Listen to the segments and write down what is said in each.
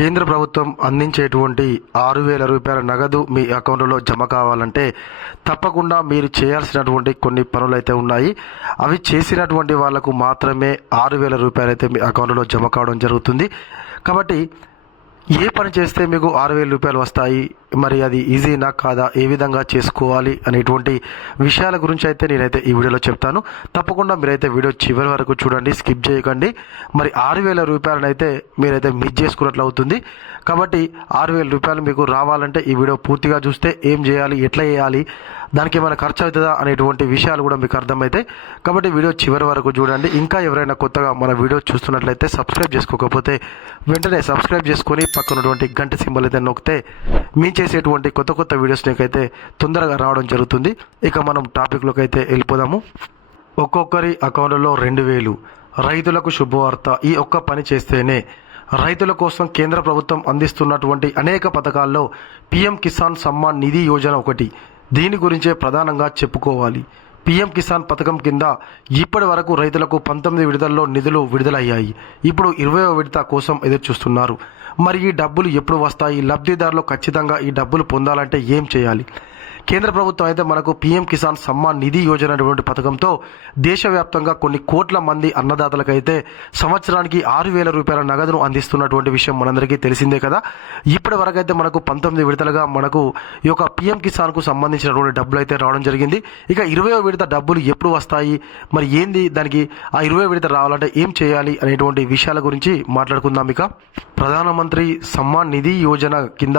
కేంద్ర ప్రభుత్వం అందించేటువంటి ఆరు వేల రూపాయల నగదు మీ అకౌంట్లో జమ కావాలంటే తప్పకుండా మీరు చేయాల్సినటువంటి కొన్ని పనులు అయితే ఉన్నాయి. అవి చేసినటువంటి వాళ్ళకు మాత్రమే ఆరు వేల రూపాయలు అయితే మీ అకౌంట్లో జమ కావడం జరుగుతుంది. కాబట్టి ఏ పని చేస్తే మీకు ఆరు వేల రూపాయలు వస్తాయి? మరి అది ఈజీనా కాదా? ఏ విధంగా చేసుకోవాలి? అనేటువంటి విషయాల గురించి అయితే నేనైతే ఈ వీడియోలో చెప్తాను. తప్పకుండా మీరైతే వీడియో చివరి వరకు చూడండి స్కిప్ చేయకండి. మరి ఆరు వేల రూపాయలనైతే మీరైతే మిస్ చేసుకున్నట్లు అవుతుంది. కాబట్టి ఆరు వేల రూపాయలు మీకు రావాలంటే ఈ వీడియో పూర్తిగా చూస్తే ఏం చేయాలి ఎట్లా చేయాలి దానికి ఏమైనా ఖర్చు అవుతుందా అనేటువంటి విషయాలు కూడా మీకు అర్థమవుతాయి కాబట్టి వీడియో చివరి వరకు చూడండి. ఇంకా ఎవరైనా కొత్తగా మన వీడియో చూస్తున్నట్లయితే సబ్స్క్రైబ్ చేసుకోకపోతే వెంటనే సబ్స్క్రైబ్ చేసుకొని పక్కనటువంటి గంట సింబల్ అయితే నొక్కితే మీ చేసేటువంటి కొత్త కొత్త వీడియోస్ నీకైతే తొందరగా రావడం జరుగుతుంది. ఇక మనం టాపిక్లోకి అయితే వెళ్ళిపోదాము. ఒక్కొక్కరి అకౌంట్లో రెండు వేలు. రైతులకు శుభవార్త. ఈ ఒక్క పని చేస్తేనే రైతుల కోసం కేంద్ర ప్రభుత్వం అందిస్తున్నటువంటి అనేక పథకాల్లో పీఎం కిసాన్ సమ్మాన్ నిధి యోజన ఒకటి. దీని గురించే ప్రధానంగా చెప్పుకోవాలి. పీఎం కిసాన్ పథకం కింద ఇప్పటి వరకు రైతులకు పంతొమ్మిది విడతల్లో నిధులు విడుదలయ్యాయి. ఇప్పుడు ఇరవై విడత కోసం ఎదురు చూస్తున్నారు మరి ఈ డబ్బులు ఎప్పుడు వస్తాయి? లబ్ధిదారులు ఖచ్చితంగా ఈ డబ్బులు పొందాలంటే ఏం చేయాలి? కేంద్ర ప్రభుత్వం అయితే మనకు పీఎం కిసాన్ సమ్మాన్ నిధి యోజన అనేటువంటి పథకంతో దేశవ్యాప్తంగా కొన్ని కోట్ల మంది అన్నదాతలకైతే సంవత్సరానికి ఆరు వేల రూపాయల నగదును అందిస్తున్నటువంటి విషయం మనందరికీ తెలిసిందే కదా. ఇప్పటి వరకు అయితే మనకు పంతొమ్మిది విడతలుగా మనకు ఈ యొక్క పీఎం కిసాన్కు సంబంధించినటువంటి డబ్బులు అయితే రావడం జరిగింది. ఇక ఇరవై విడత డబ్బులు ఎప్పుడు వస్తాయి? మరి ఏంది దానికి ఆ ఇరవై విడత రావాలంటే ఏం చేయాలి అనేటువంటి విషయాల గురించి మాట్లాడుకుందాం ఇక. ప్రధానమంత్రి సమ్మాన్ నిధి యోజన కింద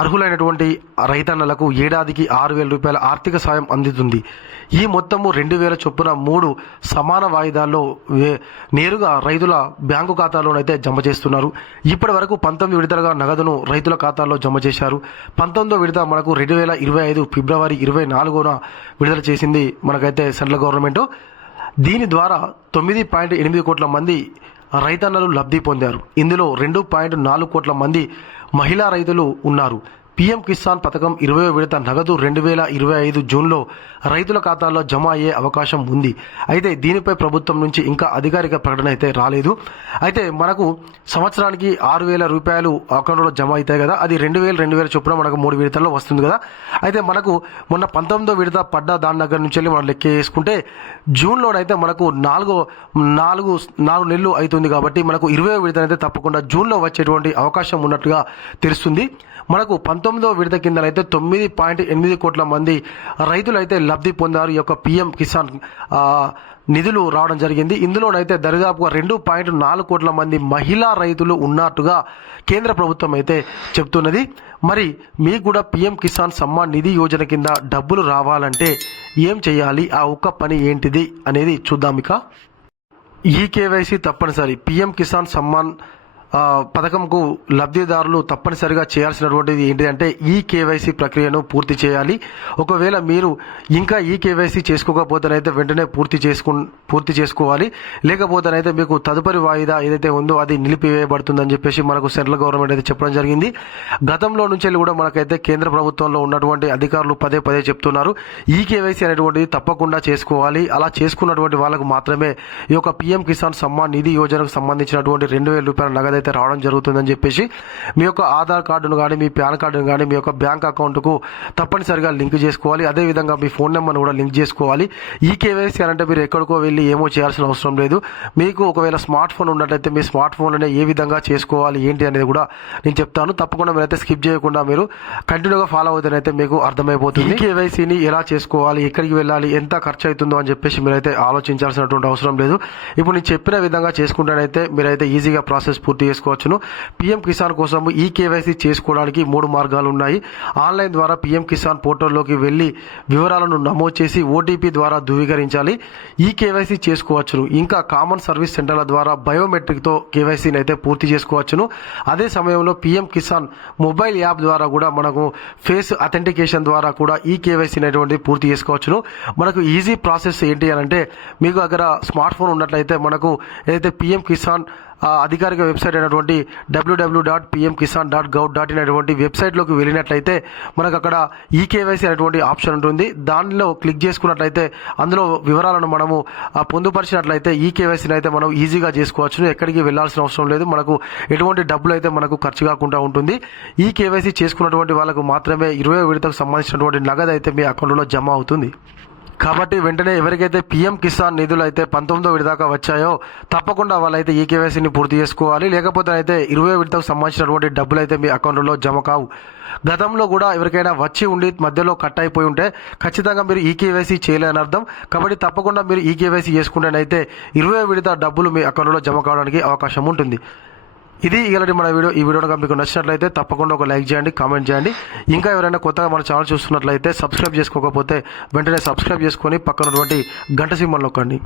అర్హులైనటువంటి రైతన్నలకు ఏడాదికి ఆరు ఆరు వేల రూపాయల ఆర్థిక సాయం అందుతుంది ఈ మొత్తము రెండు వేల చొప్పున మూడు సమాన వాయిదాల్లో నేరుగా రైతుల బ్యాంకు ఖాతాలోనైతే జమ చేస్తున్నారు. ఇప్పటి వరకు పంతొమ్మిది విడతలుగా నగదును రైతుల ఖాతాల్లో జమ చేశారు. పంతొమ్మిదో విడత మనకు రెండు వేల ఇరవై ఐదు ఫిబ్రవరి ఇరవై నాలుగున విడుదల చేసింది మనకైతే సెంట్రల్ గవర్నమెంట్. దీని ద్వారా తొమ్మిది పాయింట్ ఎనిమిది కోట్ల మంది రైతన్నలు లబ్ధి పొందారు. ఇందులో రెండు పాయింట్ నాలుగు కోట్ల మంది మహిళా రైతులు ఉన్నారు. పీఎం కిసాన్ పథకం ఇరవై విడత నగదు రెండు వేల ఇరవై ఐదు జూన్లో రైతుల ఖాతాల్లో జమ అయ్యే అవకాశం ఉంది. అయితే దీనిపై ప్రభుత్వం నుంచి ఇంకా అధికారిక ప్రకటన అయితే రాలేదు. అయితే మనకు సంవత్సరానికి ఆరు వేల రూపాయలు అకౌంట్లో జమ అవుతాయి కదా అది రెండు వేలు రెండు వేల చొప్పున మనకు మూడు విడతల్లో వస్తుంది కదా. అయితే మనకు మొన్న పంతొమ్మిదో విడత పడ్డ దాని దగ్గర నుంచి వెళ్ళి మనం లెక్క చేసుకుంటే జూన్లోనైతే మనకు నాలుగో నాలుగు నాలుగు నెలలు అవుతుంది కాబట్టి మనకు ఇరవై విడత అయితే తప్పకుండా జూన్లో వచ్చేటువంటి అవకాశం ఉన్నట్టుగా తెలుస్తుంది. మనకు పంతొమ్మిది విడత కింద అయితే తొమ్మిది పాయింట్ ఎనిమిది కోట్ల మంది రైతులు అయితే లబ్ధి పొందారు. ఈ యొక్క పిఎం కిసాన్ నిధులు రావడం జరిగింది. ఇందులోనైతే దరిదాపుగా రెండు పాయింట్ నాలుగు కోట్ల మంది మహిళా రైతులు ఉన్నట్టుగా కేంద్ర ప్రభుత్వం అయితే చెప్తున్నది. మరి మీకు కూడా పిఎం కిసాన్ సమ్మాన్ నిధి యోజన కింద డబ్బులు రావాలంటే ఏం చేయాలి? ఆ ఒక్క పని ఏంటిది అనేది చూద్దాం ఇక. ఈ కేవైసీ తప్పనిసరి. పిఎం కిసాన్ సమ్మాన్ పథకంకు లబ్ధిదారులు తప్పనిసరిగా చేయాల్సినటువంటిది ఏంటిదంటే ఈ కేవైసీ ప్రక్రియను పూర్తి చేయాలి. ఒకవేళ మీరు ఇంకా ఈ కేవైసీ చేసుకోకపోతేనైతే వెంటనే పూర్తి చేసుకు పూర్తి చేసుకోవాలి. లేకపోతేనైతే మీకు తదుపరి వాయిదా ఏదైతే ఉందో అది నిలిపివేయబడుతుందని చెప్పేసి మనకు సెంట్రల్ గవర్నమెంట్ అయితే చెప్పడం జరిగింది. గతంలో నుంచి వెళ్ళి కూడా మనకైతే కేంద్ర ప్రభుత్వంలో ఉన్నటువంటి అధికారులు పదే పదే చెప్తున్నారు. ఈ కేవైసీ అనేటువంటిది తప్పకుండా చేసుకోవాలి. అలా చేసుకున్నటువంటి వాళ్ళకు మాత్రమే ఈ యొక్క పిఎం కిసాన్ సమ్మాన్ నిధి యోజనకు సంబంధించినటువంటి రెండు వేల రూపాయల నగదు అయితే రావడం జరుగుతుందని చెప్పేసి మీ యొక్క ఆధార్ కార్డును కానీ మీ పాన్ కార్డును కానీ మీ యొక్క బ్యాంక్ అకౌంట్కు తప్పనిసరిగా లింక్ చేసుకోవాలి. అదేవిధంగా మీ ఫోన్ నెంబర్ను కూడా లింక్ చేసుకోవాలి. ఈ కేవైసీ అంటే మీరు ఎక్కడికో వెళ్ళి ఏమో చేయాల్సిన అవసరం లేదు. మీకు ఒకవేళ స్మార్ట్ ఫోన్ ఉన్నట్లయితే మీ స్మార్ట్ ఫోన్లోనే ఏ విధంగా చేసుకోవాలి ఏంటి అనేది కూడా నేను చెప్తాను. తప్పకుండా మీరైతే స్కిప్ చేయకుండా మీరు కంటిన్యూగా ఫాలో అవుతానైతే మీకు అర్థమైపోతుంది. కేవైసీని ఎలా చేసుకోవాలి ఎక్కడికి వెళ్ళాలి ఎంత ఖర్చు అవుతుందో అని చెప్పేసి మీరైతే ఆలోచించాల్సినటువంటి అవసరం లేదు. ఇప్పుడు నేను చెప్పిన విధంగా చేసుకుంటానైతే మీరైతే ఈజీగా ప్రాసెస్ పూర్తి చేసుకోవచ్చును. పీఎం కిసాన్ కోసం ఈ కేవైసీ చేసుకోవడానికి మూడు మార్గాలు ఉన్నాయి ఆన్లైన్ ద్వారా పీఎం కిసాన్ పోర్టల్లోకి వెళ్ళి వివరాలను నమోదు చేసి ఓటీపీ ద్వారా ధృవీకరించాలి. ఈ కేవైసీ చేసుకోవచ్చును. ఇంకా కామన్ సర్వీస్ సెంటర్ల ద్వారా బయోమెట్రిక్తో కేవైసీని అయితే పూర్తి చేసుకోవచ్చును. అదే సమయంలో పీఎం కిసాన్ మొబైల్ యాప్ ద్వారా కూడా మనకు ఫేస్ అథెంటికేషన్ ద్వారా కూడా ఈ కేవైసీ అనేటువంటిది పూర్తి చేసుకోవచ్చును. మనకు ఈజీ ప్రాసెస్ ఏంటి అని అంటే మీకు దగ్గర స్మార్ట్ ఫోన్ ఉన్నట్లయితే మనకు ఏదైతే పీఎం కిసాన్ అధికారిక వెబ్సైట్ అయినటువంటి W W W dot PM Kisan dot gov dot in అనేటువంటి వెబ్సైట్లోకి వెళ్ళినట్లయితే మనకు అక్కడ ఈకేవైసీ అనేటువంటి ఆప్షన్ ఉంటుంది. దానిలో క్లిక్ చేసుకున్నట్లయితే అందులో వివరాలను మనము పొందుపరిచినట్లయితే ఈ కేవైసీని అయితే మనం ఈజీగా చేసుకోవచ్చు ఎక్కడికి వెళ్ళాల్సిన అవసరం లేదు. మనకు ఎటువంటి డబ్బులు అయితే మనకు ఖర్చు కాకుండా ఉంటుంది. ఈ కేవైసీ చేసుకున్నటువంటి వాళ్ళకు మాత్రమే ఇరవై విడతకు సంబంధించినటువంటి నగదు అయితే మీ అకౌంట్లో జమ అవుతుంది. కాబట్టి వెంటనే ఎవరికైతే పీఎం కిసాన్ నిధులు అయితే పంతొమ్మిదో విడదాకా వచ్చాయో తప్పకుండా వాళ్ళైతే ఈ కేవైసీని పూర్తి చేసుకోవాలి. లేకపోతే అయితే ఇరవై విడతకు సంబంధించినటువంటి డబ్బులు అయితే మీ అకౌంట్లో జమ కావు. గతంలో కూడా ఎవరికైనా వచ్చి ఉండి మధ్యలో కట్ అయిపోయి ఉంటే ఖచ్చితంగా మీరు ఈ కేవైసీ చేయలేని అర్థం. కాబట్టి తప్పకుండా మీరు ఈ కేవైసీ చేసుకుంటేనైతే ఇరవై విడత డబ్బులు మీ అకౌంట్లో జమ కావడానికి అవకాశం ఉంటుంది. ఇది ఇలాంటి మన వీడియో. ఈ వీడియో కనుక మీకు నచ్చినట్లయితే తప్పకుండా ఒక లైక్ చేయండి కామెంట్ చేయండి. ఇంకా ఎవరైనా కొత్తగా మన ఛానల్ చూస్తున్నట్లయితే సబ్స్క్రైబ్ చేసుకోకపోతే వెంటనే సబ్స్క్రైబ్ చేసుకొని పక్కనటువంటి గంట సింబల్ నొక్కండి.